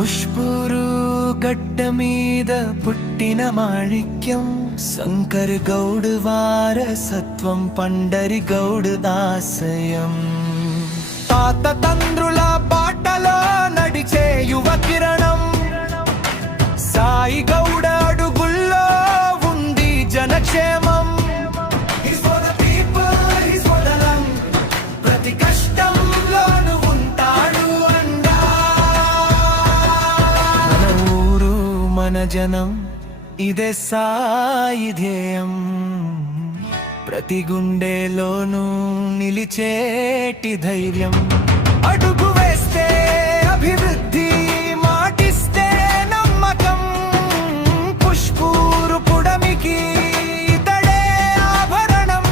పుష్పూరు గడ్డ మీద పుట్టిన మాణిక్యం, శంకర్ గౌడ్ వారసత్వం, పండరి గౌడ్ ఆశయం. తాత తండ్రుల బాటలో నడిచే యువ కిరణం, సాయి గౌడ అడుగుల్లో ఉంది జనక్షేమం. ప్రతి కష్టంలోనూ ఉంటాడు అండా. మన ఊరు మన జనం ఇదే సాయి ధ్యేయం, ప్రతి గుండెలోనూ నిలిచేటి ధైర్యం. అడుగు వేస్తే అభివృద్ధి, మాటిస్తే నమ్మకం, పుష్పూరు పుడమికి ఇతడే ఆభరణం.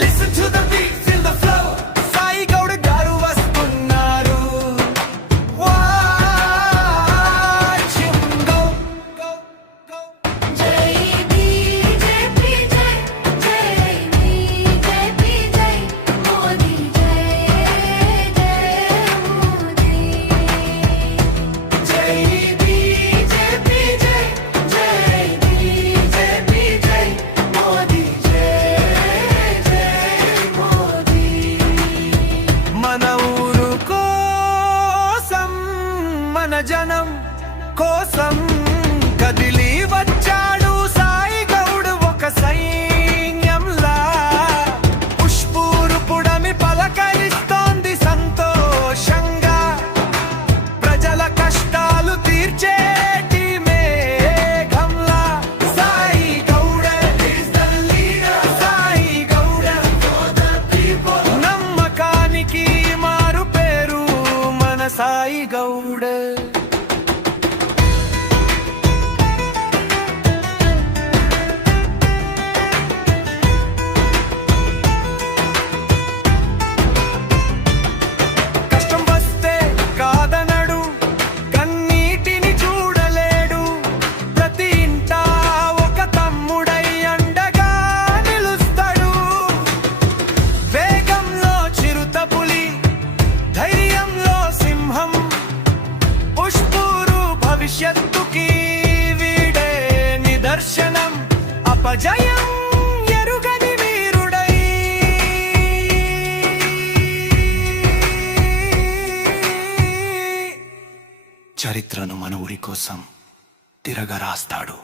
Listen to the beat, feel the flow, Sai Goud గారు వస్తున్నారు. Watch him go, go, go. జై బీజేపీ జై, జై బీజేపీ జై, మోదీ జై, జై మోదీ. జై బీజేపీ జై, జై బీజేపీ జై, మోదీ జై, జై మోదీ. మన ఊరు కోసం, మన జనం కోసం కదిలి వచ్చాడు సాయి గౌడ్ ఒక సైన్యంలా. పుష్పూరు పుడమి పలకరిస్తోంది సంతోషంగా, ప్రజల కష్టాలు తీర్చేటి మేఘంలా. Sai Gowda is the leader, Sai Gowda for the people. నమ్మకానికి మారు పేరు మన సాయి గౌడ. కష్టం వస్తే కాదనడు, కన్నీటిని చూడలేడు, ప్రతి ఇంట ఒక తమ్ముడై అండగా నిలుస్తాడు. వేగంలో చిరుత పులి, ధైర్యంలో సింహం, పుష్పూరు భవిష్యత్తుకి వీడే నిదర్శనం. అపజయం ఎరుగని వీరుడై, చరిత్రను మన ఊరి కోసం తిరగరాస్తాడు.